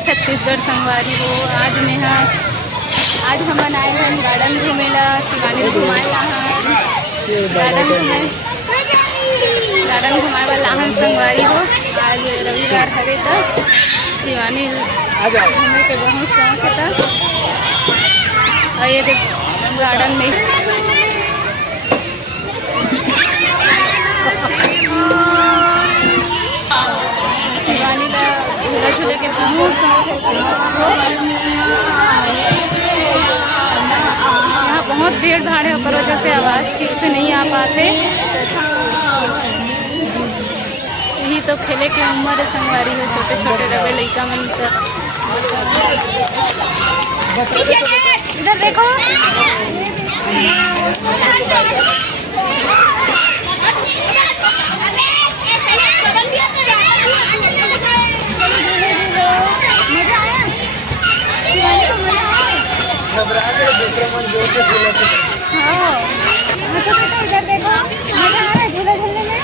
छत्तीसगढ़ संगवारी हो। आज हम आए हैं गार्डन घूमेला। शिवानी घुमाएला गार्डन घुमाए वाला हन संगवारी हो। आज रविवार हवे तो शिवानी घूमे के बहुत शौक है। और ये देख गार्डन में शिवानी का झूला झूले के बहुत शौक है। यहाँ बहुत भीड़ भाड़ है, पर वजह से आवाज़ ठीक से नहीं आ पाते। यही तो खेले के उम्र है संगवारी हो। छोटे छोटे रवे लड़का मन का। इधर देखो दूसरा मन जोर से झूला इधर देखो मजा आ रहा है झूला झूलने में।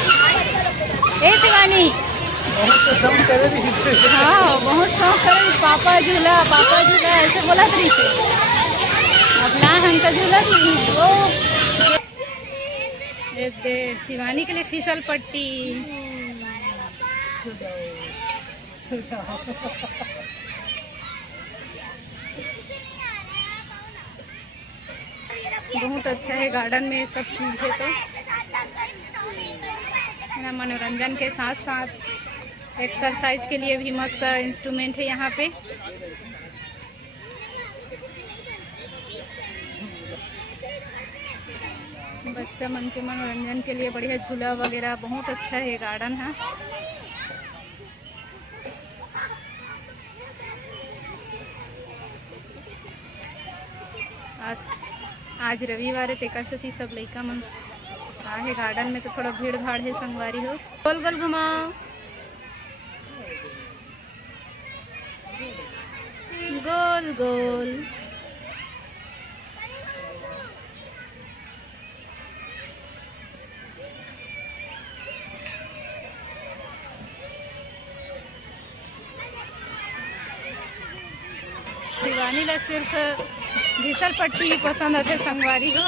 ए शिवानी हाँ बहुत शौक करे। पापा झूला ऐसे बोला तरी से। अब ना हम का झूला वो दे शिवानी के लिए फिसल पट्टी। बहुत अच्छा है गार्डन में सब चीज़ है। तो मेरा मनोरंजन के साथ साथ एक्सरसाइज के लिए भी मस्त इंस्ट्रूमेंट है यहाँ पे। बच्चा मन के मनोरंजन के लिए बढ़िया झूला वगैरह बहुत अच्छा है गार्डन है। आज रविवार है तेकर से सब लड़का मन है गार्डन में। तो थोड़ा भीड़ भाड़ है संगवारी हो। गोल गोल घुमाओ, गोल गोल। शिवानी ला सिर्फ घिसल पट्टी ही पसंद आते संगवारी हो।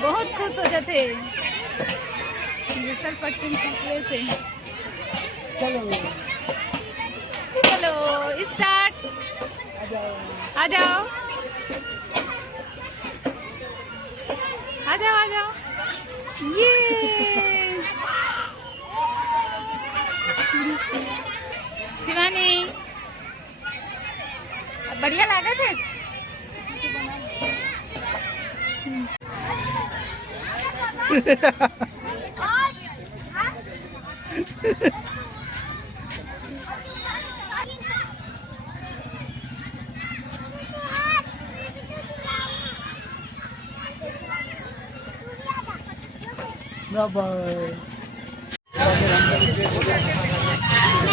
बहुत खुश हो जाते घिसल पट्टी सीखने से। चलो स्टार्ट। आ जाओ ये शिवानी बढ़िया लागत है।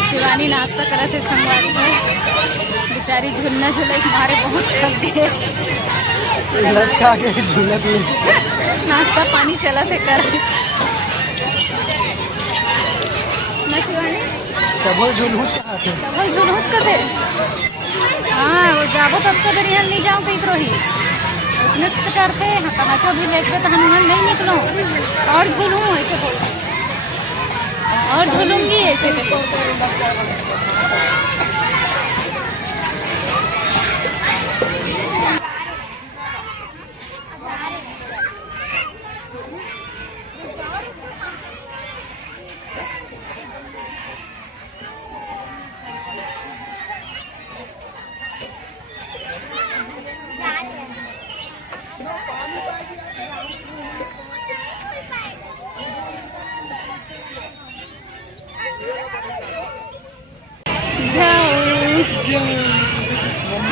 शिवानी नाश्ता करा थे संगवारी में। बेचारी झूलना झूले हमारे बहुत थक गए। नाश्ता पानी चला थे कर। झुलहुच करते। हाँ वो जाबो तब तो बेरिया नहीं जाऊँ कहीं रही उसने तो करते हैं। कहाँ भी लेके तो हम नहीं निकलो और झूलूँ ऐसे बोल और झूलूंगी ऐसे।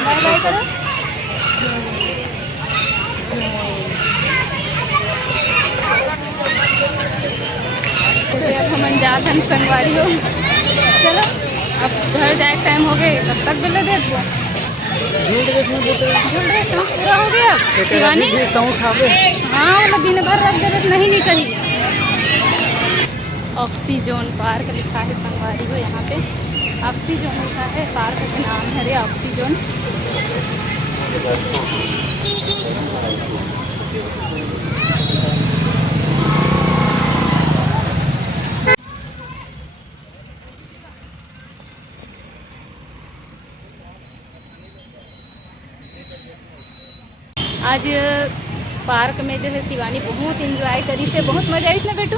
बाय बाय करो। अब हम जात हम संगवारी हो। चलो अब घर जाए टाइम हो गए। कब तक बिल दे दो। पूरा हो गया शिवानी। हाँ मतलब दिन भर रख दे नहीं निकली। ऑक्सीजोन पार्क लिखा है संगवारी हो यहाँ पे। ऑक्सीजोन लिखा है, पार्क का नाम है रे ऑक्सीजोन। आज पार्क में जो है शिवानी बहुत इंजॉय करी से, बहुत मजा आई इसने बेटू,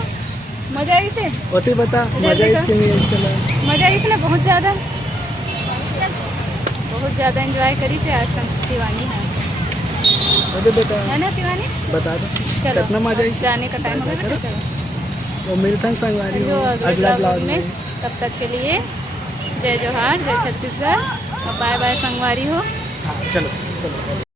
मजा आई से होती बता मजा इसके लिए इसके लिए मजा आई इसने बहुत ज़्यादा एंजॉय करी से आज तक शिवानी है होती बेटा ना शिवानी? बता दो चलो कितना मजा इस जाने का टाइम हो गया, चलो वो मिलता है संगवारी जो हो अगला ब्लॉग में। तब तक के लिए जय जोहार, जय छत्तीसगढ़ और बाय बाय संगवारी हो। हाँ चलो चलो।